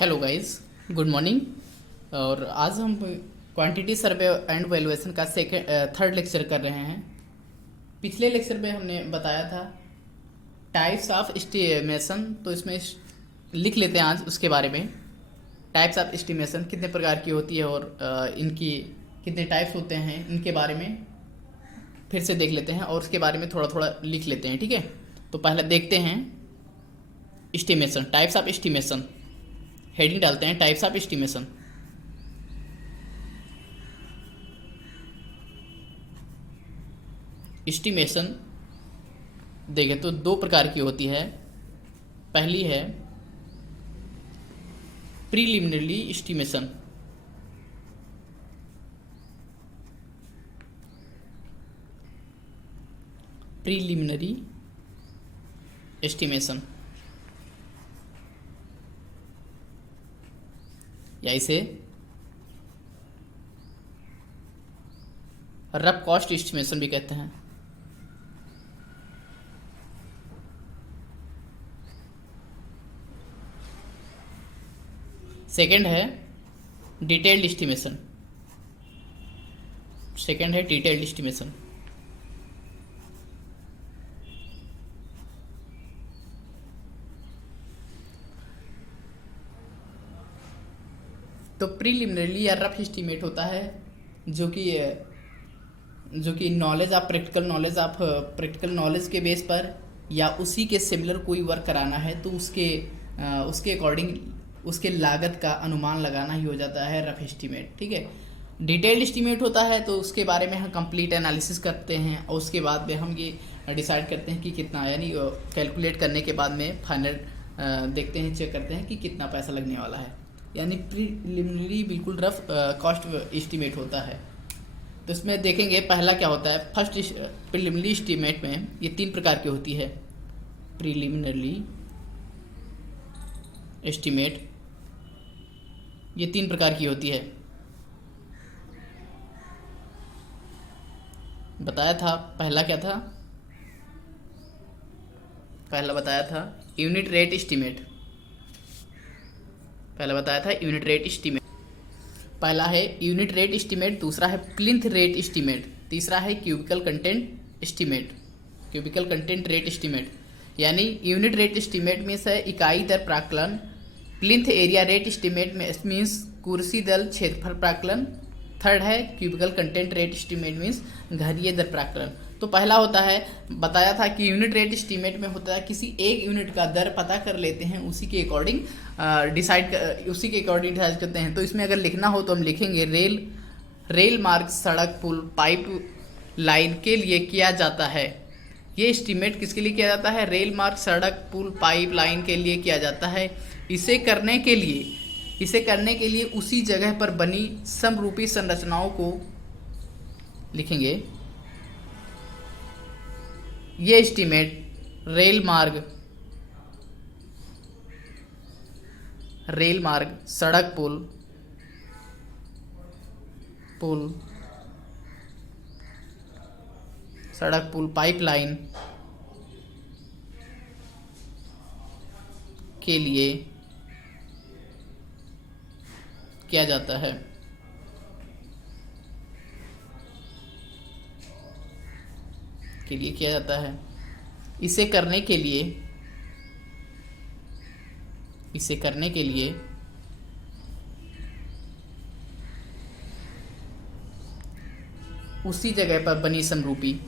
Hello guys, good morning. और आज हम क्वांटिटी सर्वे एंड वैल्यूएशन का थर्ड लेक्चर कर रहे हैं। पिछले लेक्चर में हमने बताया था टाइप्स ऑफ एस्टिमेशन, तो इसमें लिख लेते हैं आज उसके बारे में। टाइप्स ऑफ एस्टिमेशन कितने प्रकार की होती है और इनकी कितने टाइप्स होते हैं, इनके बारे में फिर से देख लेते हैं और उसके बारे में थोड़ा थोड़ा लिख लेते हैं। ठीक है, तो पहले देखते हैं estimation, types of estimation. Heading डालते हैं टाइप्स ऑफ एस्टिमेशन। एस्टिमेशन देखें तो दो प्रकार की होती है। पहली है प्रीलिमिनरी एस्टिमेशन। प्रीलिमिनरी एस्टिमेशन या इसे रफ कॉस्ट एस्टिमेशन भी कहते हैं। सेकंड है डिटेल्ड एस्टिमेशन। सेकंड है डिटेल्ड एस्टिमेशन। तो प्रीलिमिनरी या रफ एस्टिमेट होता है जो कि नॉलेज आप प्रैक्टिकल नॉलेज के बेस पर या उसी के सिमिलर कोई वर्क कराना है तो उसके अकॉर्डिंग उसके लागत का अनुमान लगाना ही हो जाता है रफ एस्टिमेट। ठीक है, डिटेल्ड एस्टिमेट होता है तो उसके बारे में हम कंप्लीट एनालिसिस करते हैं और उसके बाद में हम ये डिसाइड करते हैं कि कितना, यानी कैलकुलेट करने के बाद में फाइनल देखते हैं, चेक करते हैं कि कितना पैसा लगने वाला है। यानी प्रीलिमिनरी बिल्कुल रफ कॉस्ट एस्टिमेट होता है। तो इसमें देखेंगे पहला क्या होता है। फर्स्ट प्रीलिमिनरी एस्टिमेट में ये तीन प्रकार की होती है। प्रीलिमिनरी एस्टिमेट ये तीन प्रकार की होती है। बताया था पहला क्या था, पहला बताया था यूनिट रेट एस्टिमेट। पहला बताया था यूनिट रेट एस्टिमेट। पहला है यूनिट रेट एस्टिमेट, दूसरा है प्लिंथ रेट एस्टिमेट, तीसरा है cubical content estimate, cubical content rate estimate. यानी यूनिट रेट एस्टिमेट में से इकाई दर प्राकलन, प्लिंथ एरिया रेट एस्टिमेट में मीन्स कुर्सी दल क्षेत्रफल प्राकलन, थर्ड है cubical content rate estimate means घरीय दर प्राकलन। तो पहला होता है, बताया था कि यूनिट रेट एस्टिमेट में होता है किसी एक यूनिट का दर पता कर लेते हैं, उसी के अकॉर्डिंग डिसाइड करते हैं। तो इसमें अगर लिखना हो तो हम लिखेंगे रेल मार्ग, सड़क, पुल, पाइप लाइन के लिए किया जाता है। ये एस्टिमेट किसके लिए किया जाता है? रेल मार्ग, सड़क, पुल, पाइप लाइन के लिए किया जाता है। इसे करने के लिए उसी जगह पर बनी समरूपी संरचनाओं को लिखेंगे। ये एस्टिमेट रेल मार्ग, सड़क, पुल, पाइपलाइन के लिए किया जाता है। इसे करने के लिए उसी जगह पर बनी समरूपी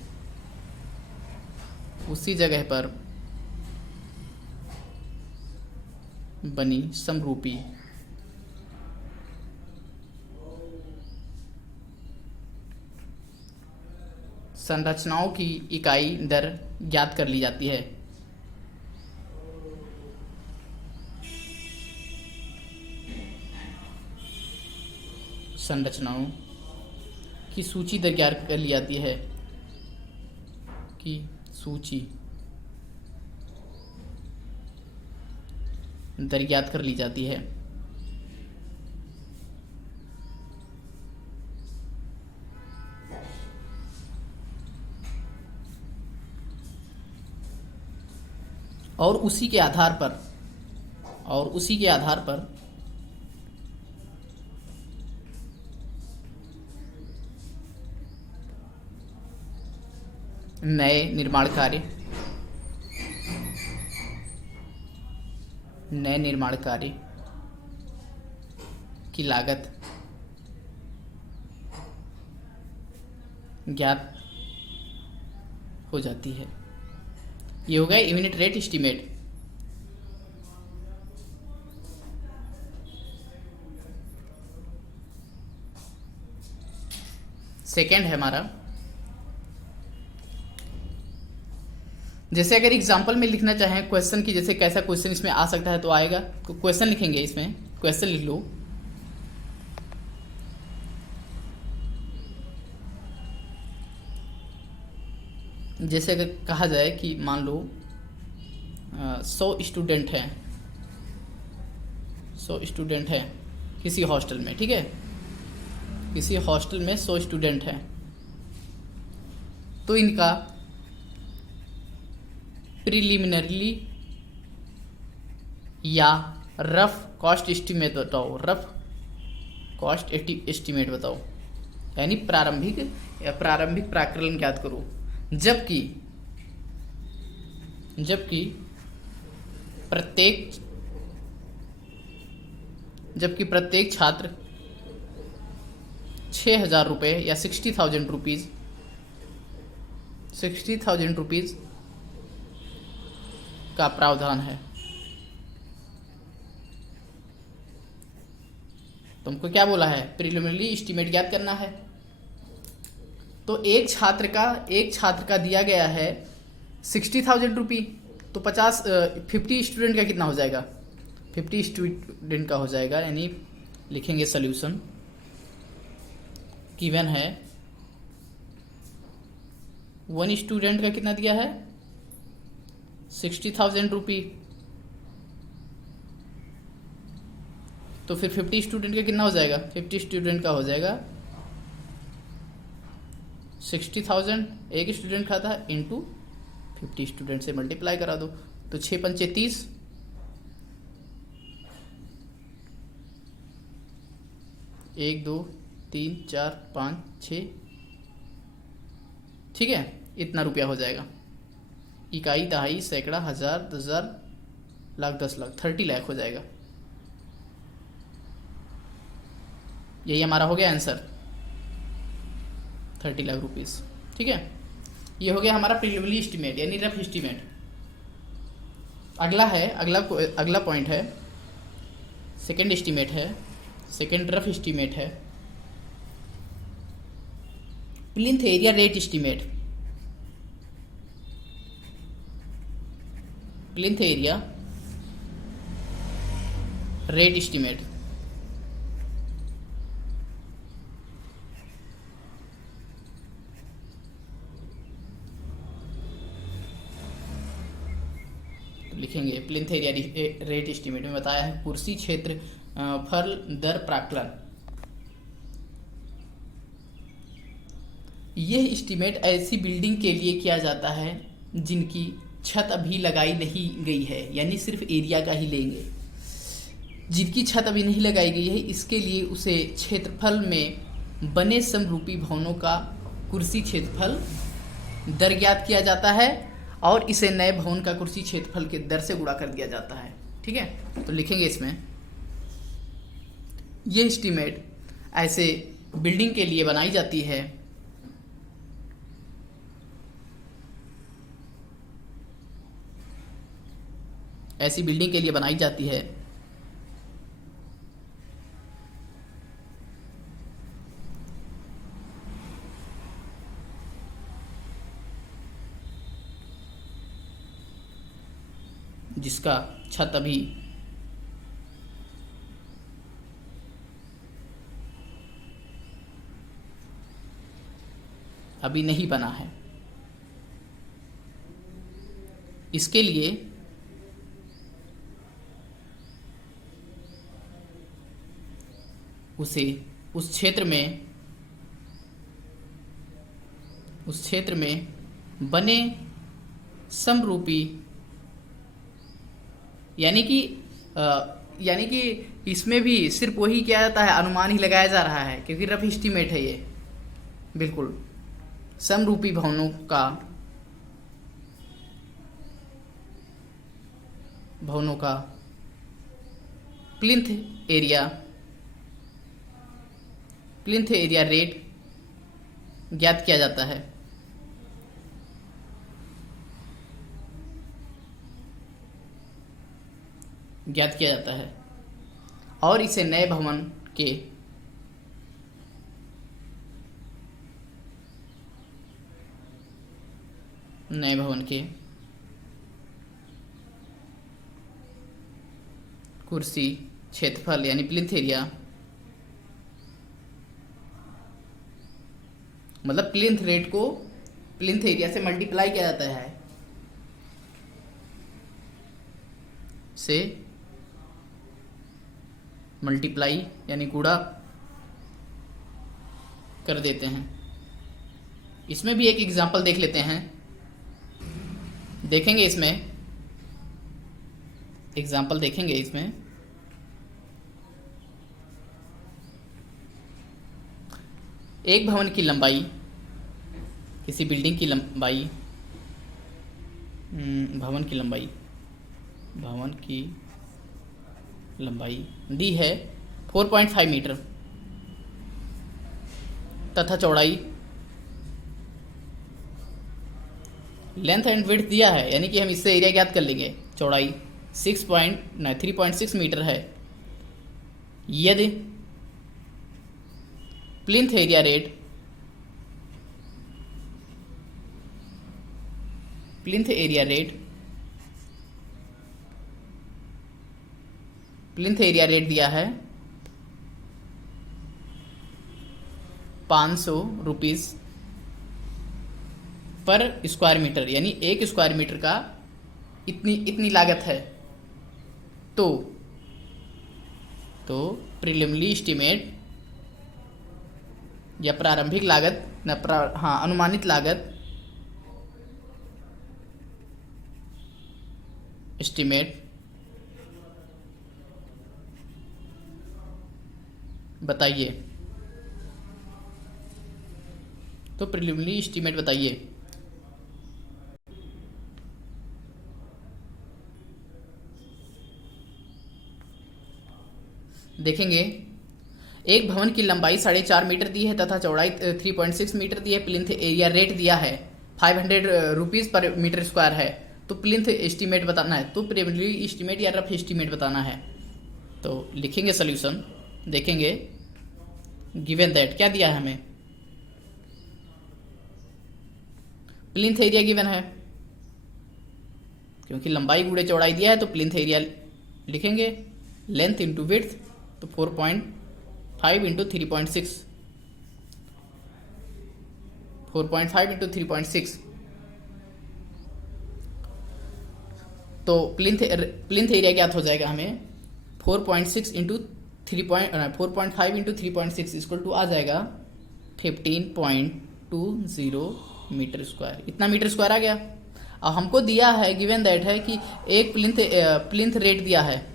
संरचनाओं की इकाई दर ज्ञात कर ली जाती है। संरचनाओं की सूची दर ज्ञात कर ली जाती है दर ज्ञात कर ली जाती है। और उसी के आधार पर नए निर्माण कार्य की लागत ज्ञात हो जाती है। ये हो गया यूनिट रेट एस्टीमेट। सेकेंड है हमारा, जैसे अगर एग्जांपल में लिखना चाहें क्वेश्चन की, जैसे कैसा क्वेश्चन इसमें आ सकता है तो आएगा, तो क्वेश्चन लिखेंगे, इसमें क्वेश्चन लिख लो। जैसे अगर कहा जाए कि मान लो 100 स्टूडेंट हैं, 100 स्टूडेंट हैं किसी हॉस्टल में, ठीक है, किसी हॉस्टल में 100 स्टूडेंट हैं, तो इनका प्रिलिमिनरली या रफ कॉस्ट एस्टीमेट बताओ, रफ कॉस्ट एस्टीमेट बताओ, यानी प्रारंभिक प्राकलन ज्ञात करो। जबकि प्रत्येक छात्र 6,000 रुपये या 60,000 रुपीज़ का प्रावधान है। तुमको क्या बोला है? प्रिलिमिनरी एस्टीमेट ज्ञात करना है। तो एक छात्र का दिया गया है 60,000 रुपये, तो 50 स्टूडेंट का कितना हो जाएगा? 50 स्टूडेंट का हो जाएगा, यानी लिखेंगे सॉल्यूशन। गिवन है 1 स्टूडेंट का कितना दिया है? 60,000 रुपये, तो फिर 50 स्टूडेंट का कितना हो जाएगा? 50 स्टूडेंट का हो जाएगा 60,000 एक स्टूडेंट का था इंटू 50 स्टूडेंट से मल्टीप्लाई करा दो, तो 6 पंचे 30, 1 2 3 4 5 6, ठीक है, इतना रुपया हो जाएगा। इकाई, दहाई, सैकड़ा, हजार, 10,000, लाख, 10 लाख, 30 लाख हो जाएगा। यही हमारा हो गया आंसर, 30 लाख रुपीस, ठीक है। ये हो गया हमारा प्रिलिमिनरी एस्टीमेट यानी रफ एस्टीमेट। अगला पॉइंट है सेकंड एस्टीमेट है, सेकंड रफ एस्टीमेट है plinth area rate estimate. Plinth area rate estimate, तो लिखेंगे प्लिंथ एरिया रेट एस्टीमेट में बताया है कुर्सी क्षेत्र फल दर प्राकलन। यह एस्टीमेट ऐसी बिल्डिंग के लिए किया जाता है जिनकी छत अभी लगाई नहीं गई है, यानी सिर्फ एरिया का ही लेंगे। जिनकी छत अभी नहीं लगाई गई है, इसके लिए उसे क्षेत्रफल में बने समरूपी भवनों का कुर्सी क्षेत्रफल दर ज्ञात किया जाता है और इसे नए भवन का कुर्सी क्षेत्रफल के दर से गुणा कर दिया जाता है, ठीक है। तो लिखेंगे इसमें ये एस्टीमेट ऐसे बिल्डिंग के लिए बनाई जाती है ऐसी बिल्डिंग के लिए बनाई जाती है जिसका छत अभी नहीं बना है। इसके लिए उसे उस क्षेत्र में बने समरूपी, यानी कि इसमें भी सिर्फ वही किया जाता है, अनुमान ही लगाया जा रहा है क्योंकि रफ एस्टीमेट है ये। बिल्कुल समरूपी भवनों का भवनों का प्लिंथ एरिया रेट ज्ञात किया जाता है। और इसे नए भवन के कुर्सी क्षेत्रफल यानी प्लिंथ एरिया, मतलब प्लिंथ रेट को प्लिंथ एरिया से मल्टीप्लाई किया जाता है, से मल्टीप्लाई यानी गुणा कर देते हैं। इसमें भी एक एग्जांपल देख लेते हैं, देखेंगे इसमें एग्जांपल देखेंगे इसमें। एक भवन की लंबाई, किसी बिल्डिंग की लंबाई, भवन की लंबाई दी है 4.5 मीटर तथा चौड़ाई, लेंथ एंड विड्थ दिया है, यानी कि हम इससे एरिया ज्ञात कर लेंगे। चौड़ाई 3.6 मीटर है। यदि प्लिंथ एरिया रेट दिया है 500 रुपीज़ पर स्क्वायर मीटर, यानी एक स्क्वायर मीटर का इतनी लागत है। तो प्रीलिमिनरी एस्टीमेट या प्रारंभिक लागत अनुमानित लागत एस्टीमेट बताइए। तो प्रीलिमिनरी एस्टीमेट बताइए। देखेंगे, एक भवन की लंबाई 4.5 मीटर दी है तथा चौड़ाई 3.6 मीटर दी है। प्लिंथ एरिया रेट दिया है 500 रुपीज़ पर मीटर स्क्वायर है। तो प्लिंथ एस्टीमेट बताना है, तो प्रीलिमिनरी एस्टीमेट या रफ एस्टीमेट बताना है। तो लिखेंगे सॉल्यूशन, देखेंगे गिवन दैट क्या दिया है हमें, प्लिंथ एरिया गिवन है, क्योंकि लंबाई गुणे चौड़ाई दिया है तो प्लिंथ एरिया लिखेंगे। लेंथ इंटू विड्थ, तो 4.5 इंटू 3.6, 4.5 इंटू 3.6। तो प्लिंथ एरिया ज्ञात हो जाएगा हमें 4.5 इंटू 3.6 इक्वल टू आ जाएगा 15.20 मीटर स्क्वायर। इतना मीटर स्क्वायर आ गया। अब हमको दिया है, गिवन दैट है कि एक प्लिंथ रेट दिया है,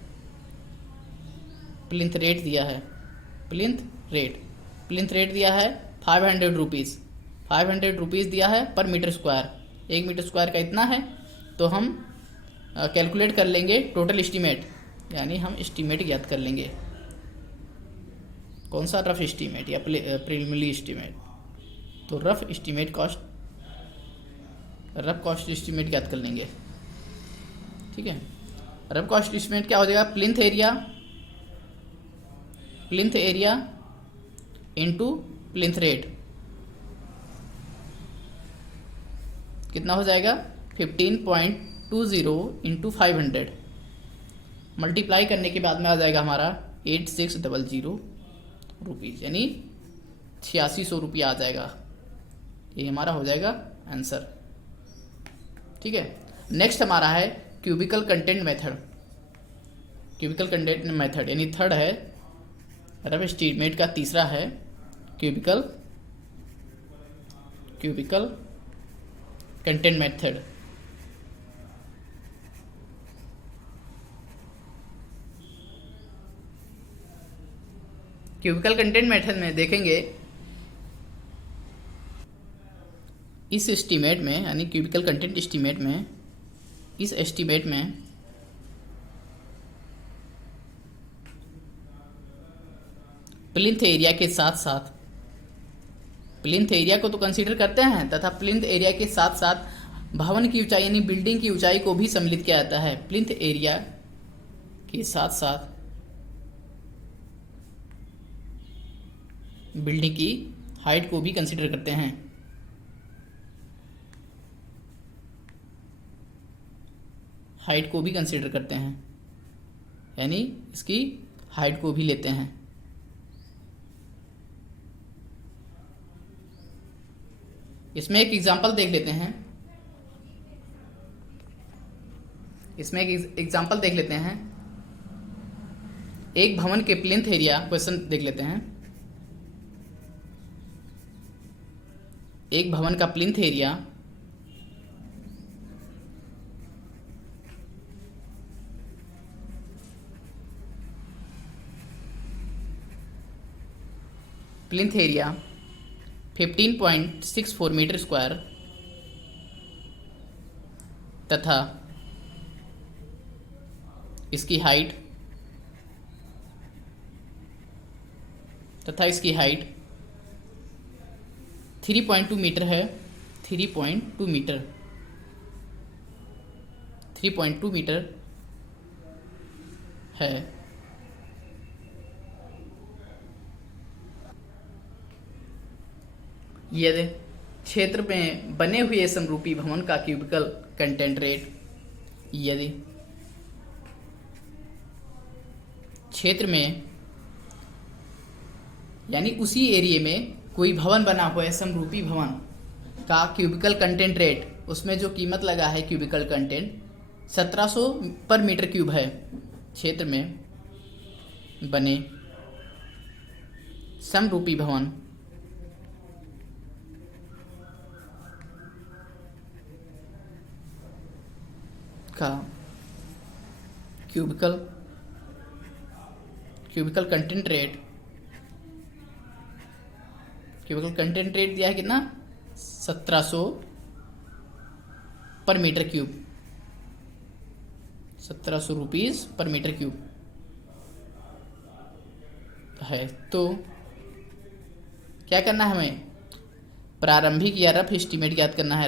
प्लिंथ रेट दिया है 500 रुपीज़, 500 रुपीज़ दिया है पर मीटर स्क्वायर। एक मीटर स्क्वायर का इतना है, तो हम कैलकुलेट कर लेंगे टोटल एस्टीमेट, यानी हम एस्टीमेट ज्ञात कर लेंगे। कौन सा, रफ एस्टीमेट या प्रीलिमिनरी एस्टीमेट। तो रफ कॉस्ट एस्टीमेट ज्ञात कर लेंगे। ठीक है, रफ कॉस्ट एस्टीमेट क्या हो जाएगा, plinth area into plinth rate कितना हो जाएगा 15.20 इंटू 500, मल्टीप्लाई करने के बाद में आ जाएगा हमारा 8600 रुपीज़, यानी 8600 रुपया आ जाएगा। ये हमारा हो जाएगा आंसर। ठीक है, नेक्स्ट हमारा है क्यूबिकल कंटेंट मेथड, यानी थर्ड है रफ एस्टीमेट का, तीसरा है cubical content method. Cubical content method में देखेंगे, इस एस्टीमेट में, यानी क्यूबिकल कंटेंट एस्टीमेट में, इस एस्टीमेट में प्लिंथ एरिया के साथ साथ, प्लिंथ एरिया को तो कंसीडर करते हैं तथा प्लिंथ एरिया के साथ साथ भवन की ऊंचाई यानी बिल्डिंग की ऊंचाई को भी सम्मिलित किया जाता है। प्लिंथ एरिया के साथ साथ बिल्डिंग की हाइट को भी कंसीडर करते हैं। हाइट को भी कंसीडर करते हैं यानी इसकी हाइट को भी लेते हैं। इसमें एक एग्जांपल देख लेते हैं। इसमें एक एग्जांपल देख लेते हैं। एक भवन के प्लिंथ एरिया, क्वेश्चन देख लेते हैं। एक भवन का plinth area plinth area 15.64 metre square तथा इसकी हाइट 3.2 मीटर है। 3.2 मीटर 3.2 मीटर है। यदि क्षेत्र में बने हुए समरूपी भवन का क्यूबिकल कंटेंट रेट, यदि क्षेत्र में यानी उसी एरिया में कोई भवन बना हुआ है, समरूपी भवन का क्यूबिकल कंटेंट रेट, उसमें जो कीमत लगा है cubical content 1700 per metre cube है। क्षेत्र में बने समरूपी भवन का क्यूबिकल कंटेंट रेट दिया है कितना, 1700 per metre cube, 1700 rupees per metre cube है। तो क्या करना है हमें, प्रारंभिक या रफ एस्टीमेट ज्ञात करना है।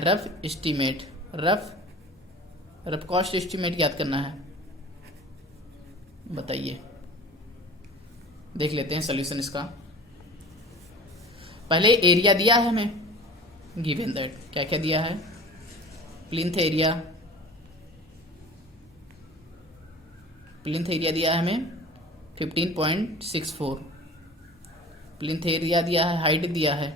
रफ कॉस्ट एस्टीमेट ज्ञात करना है। बताइए, देख लेते हैं सॉल्यूशन इसका। पहले एरिया दिया है हमें, गिवन दैट क्या क्या दिया है, प्लिंथ एरिया दिया है हमें 15.64, प्लिंथ एरिया दिया है, हाइट दिया है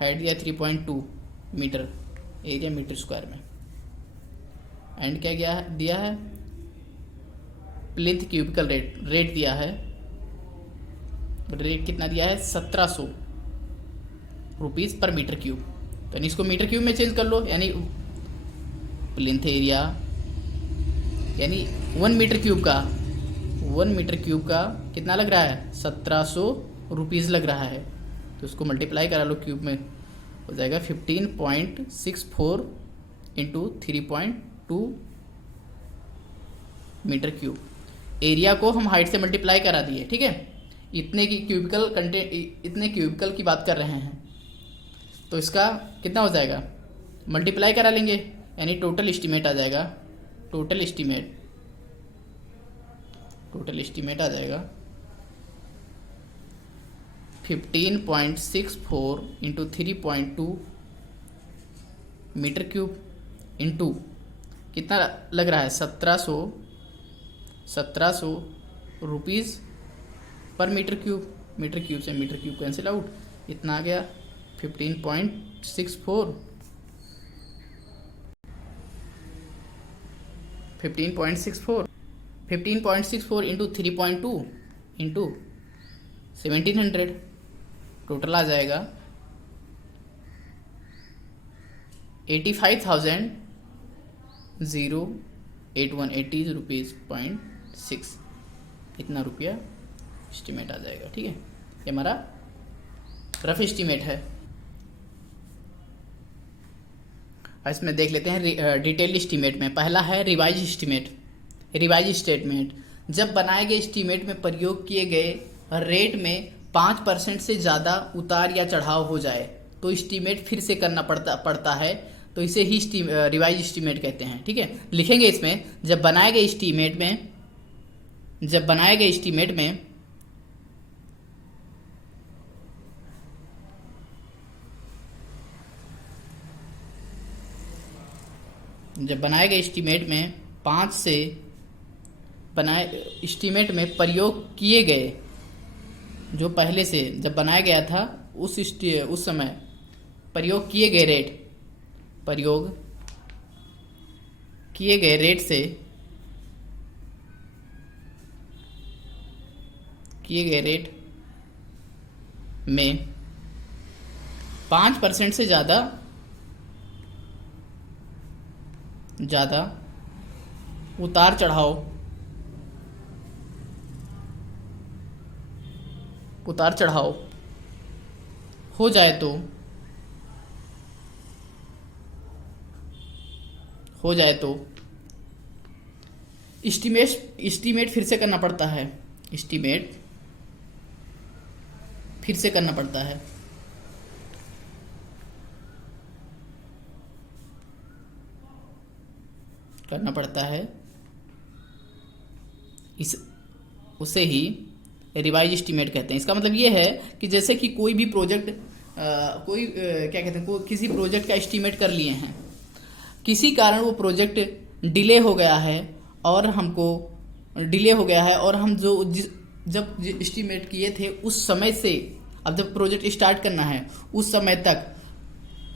3.2 मीटर, एरिया मीटर स्क्वायर में, एंड क्या दिया है, प्लिंथ क्यूबिकल रेट दिया है। रेट कितना दिया है, 1700 रुपीज पर मीटर क्यूब। तो यानी इसको मीटर क्यूब में चेंज कर लो, यानी प्लिंथ एरिया यानी 1 मीटर क्यूब का कितना लग रहा है, 1700 रुपीज़ लग रहा है। तो उसको मल्टीप्लाई करा लो क्यूब में, हो जाएगा 15.64 इंटू 3.2 मीटर क्यूब। एरिया को हम हाइट से मल्टीप्लाई करा दिए, ठीक है। इतने क्यूबिकल की बात कर रहे हैं, तो इसका कितना हो जाएगा, मल्टीप्लाई करा लेंगे, यानी टोटल एस्टीमेट आ जाएगा। टोटल एस्टीमेट आ जाएगा 15.64 इंटू 3.2 मीटर क्यूब इंटू कितना लग रहा है, 1700 रुपीज़ पर मीटर क्यूब। मीटर क्यूब से मीटर क्यूब कैंसिल आउट, इतना आ गया 15.64 इंटू 3.2 इंटू 1700, टोटल आ जाएगा 85,081 रुपीज़ .6, इतना रुपया एस्टीमेट आ जाएगा, ठीक है। ये हमारा रफ एस्टीमेट है। इसमें देख लेते हैं डिटेल एस्टीमेट में। पहला है रिवाइज स्टेटमेंट। जब बनाए गए एस्टीमेट में प्रयोग किए गए रेट में 5% से ज़्यादा उतार या चढ़ाव हो जाए तो एस्टीमेट फिर से करना पड़ता है। तो इसे ही रिवाइज एस्टीमेट कहते हैं। ठीक है, लिखेंगे इसमें, जब बनाए गए एस्टीमेट में जब बनाए गए एस्टीमेट में 5 से बनाए एस्टीमेट में प्रयोग किए गए, जो पहले से जब बनाया गया था उस समय प्रयोग किए गए रेट में 5% से ज़्यादा उतार चढ़ाव हो जाए तो एस्टीमेट फिर से करना पड़ता है। उसे ही रिवाइज एस्टीमेट कहते हैं। इसका मतलब ये है कि जैसे कि कोई भी प्रोजेक्ट किसी प्रोजेक्ट का एस्टीमेट कर लिए हैं, किसी कारण वो प्रोजेक्ट डिले हो गया है और हम जब एस्टीमेट किए थे उस समय से, अब जब प्रोजेक्ट स्टार्ट करना है उस समय तक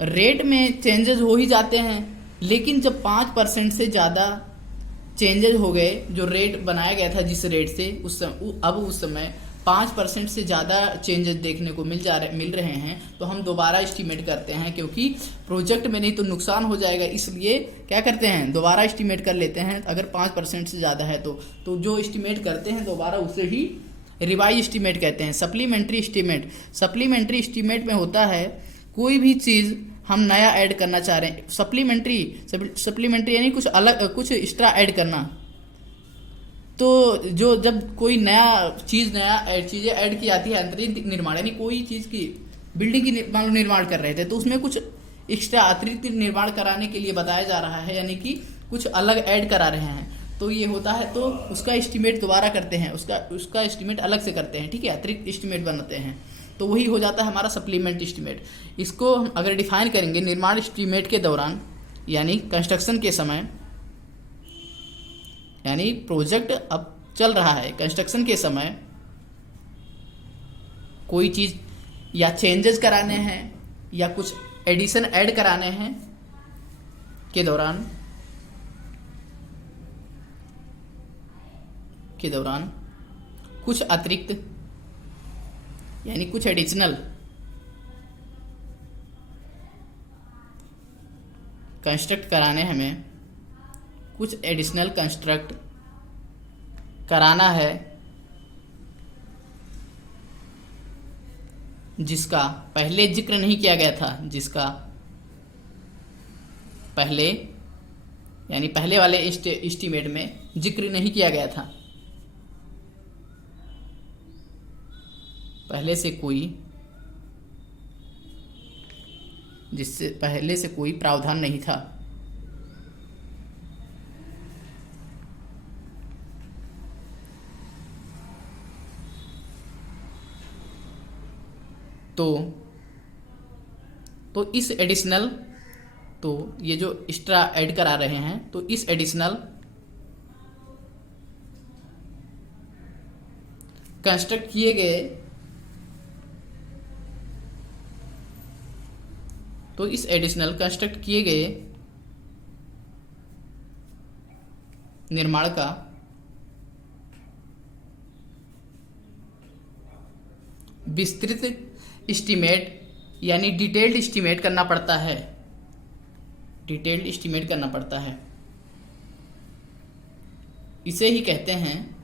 रेट में चेंजेस हो ही जाते हैं, लेकिन जब 5% से ज़्यादा चेंजेस हो गए, जो रेट बनाया गया था जिस रेट से उस समय 5% से ज़्यादा चेंजेस देखने को मिल रहे हैं, तो हम दोबारा एस्टीमेट करते हैं, क्योंकि प्रोजेक्ट में नहीं तो नुकसान हो जाएगा, इसलिए क्या करते हैं, दोबारा एस्टीमेट कर लेते हैं। अगर 5% से ज़्यादा है तो जो एस्टीमेट करते हैं दोबारा उसे ही रिवाइज एस्टीमेट कहते हैं। सप्लीमेंट्री एस्टीमेट में होता है कोई भी चीज़ हम नया ऐड करना चाह रहे हैं। सप्लीमेंट्री यानी कुछ एक्स्ट्रा ऐड करना। तो जब कोई चीज़ें ऐड की जाती है, अतिरिक्त निर्माण, यानी कोई चीज़ की बिल्डिंग की मान लो निर्माण कर रहे थे तो उसमें कुछ एक्स्ट्रा अतिरिक्त निर्माण कराने के लिए बताया जा रहा है, यानी कि कुछ अलग ऐड करा रहे हैं, तो ये होता है, तो उसका एस्टीमेट दोबारा करते हैं, उसका एस्टीमेट अलग से करते हैं। ठीक है, अतिरिक्त एस्टीमेट बनाते हैं, तो वही हो जाता है हमारा सप्लीमेंट एस्टीमेट। इसको हम अगर डिफाइन करेंगे, निर्माण एस्टीमेट के दौरान यानी कंस्ट्रक्शन के समय, यानी प्रोजेक्ट अब चल रहा है, कंस्ट्रक्शन के समय कोई चीज़ या चेंजेस कराने हैं या कुछ एडिशन ऐड कराने हैं के दौरान कुछ अतिरिक्त यानी कुछ एडिशनल कंस्ट्रक्ट कराने, हमें कुछ एडिशनल कंस्ट्रक्ट कराना है जिसका पहले जिक्र नहीं किया गया था, पहले वाले एस्टीमेट में जिक्र नहीं किया गया था, पहले से कोई प्रावधान नहीं था। तो इस एडिशनल, तो ये जो एक्स्ट्रा ऐड करा रहे हैं, तो इस एडिशनल कंस्ट्रक्ट किए गए, निर्माण का विस्तृत एस्टीमेट यानी डिटेल्ड एस्टीमेट करना पड़ता है। इसे ही कहते हैं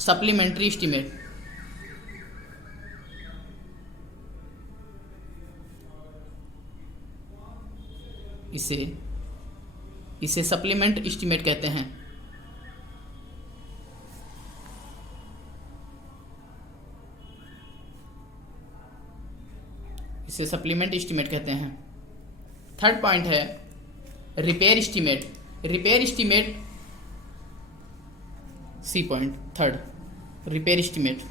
सप्लीमेंट्री एस्टीमेट। इसे सप्लीमेंट एस्टीमेट कहते हैं। इसे सप्लीमेंट एस्टीमेट कहते हैं। थर्ड पॉइंट है repair estimate. Repair estimate, C point third, repair estimate.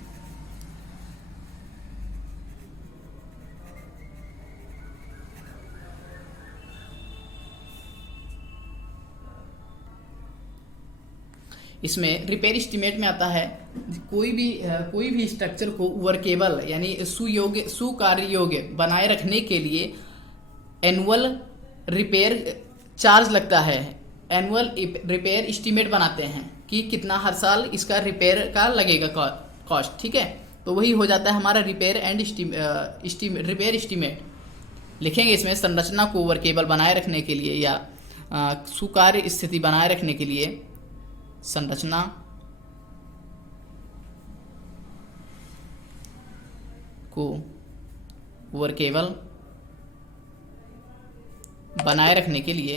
इसमें रिपेयर एस्टीमेट में आता है कोई भी स्ट्रक्चर को वर्केबल यानी सुकार्य योग्य बनाए रखने के लिए एनुअल रिपेयर चार्ज लगता है। एनुअल रिपेयर एस्टीमेट बनाते हैं कि कितना हर साल इसका रिपेयर का लगेगा कॉस्ट, ठीक है। तो वही हो जाता है हमारा रिपेयर एंड रिपेयर एस्टीमेट। लिखेंगे इसमें संरचना को वर्केबल बनाए रखने के लिए या सुकार्य स्थिति बनाए रखने के लिए संरचना को वर्केबल बनाए रखने के लिए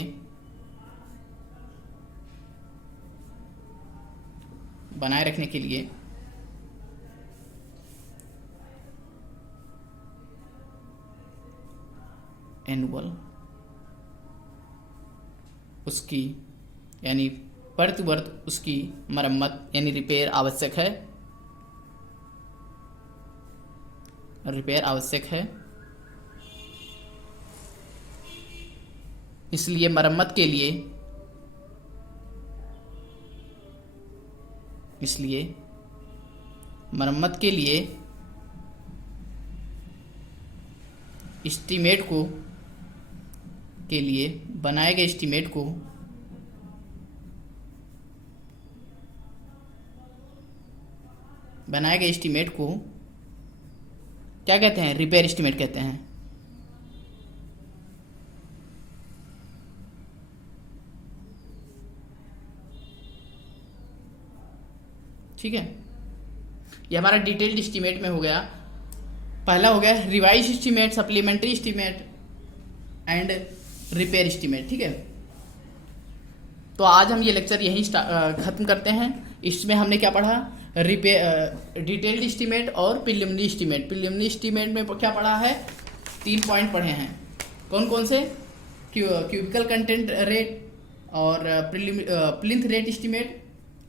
एनुअल उसकी यानी प्रतिवर्ष उसकी मरम्मत यानी रिपेयर आवश्यक है, इसलिए मरम्मत के लिए एस्टीमेट को बनाए गए एस्टीमेट को क्या कहते हैं? रिपेयर एस्टीमेट कहते हैं। ठीक है, ये हमारा डिटेल्ड एस्टीमेट में हो गया। पहला हो गया revise estimate, supplementary estimate and repair estimate. ठीक है, तो आज हम ये लेक्चर यहीं खत्म करते हैं। इसमें हमने क्या पढ़ा? डिटेल्ड एस्टीमेट और प्रीलिमिनरी एस्टीमेट। प्रीलिमिनरी एस्टीमेट में क्या पढ़ा है? 3 पॉइंट पढ़े हैं। कौन कौन से? क्यूबिकल कंटेंट रेट और प्लिंथ रेट एस्टीमेट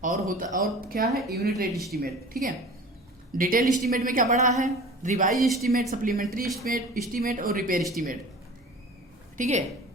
और क्या है? Unit rate estimate. ठीक है, डिटेल एस्टीमेट में क्या पढ़ा है? रिवाइज एस्टीमेट, सप्लीमेंट्री एस्टीमेट और रिपेयर एस्टीमेट। ठीक है।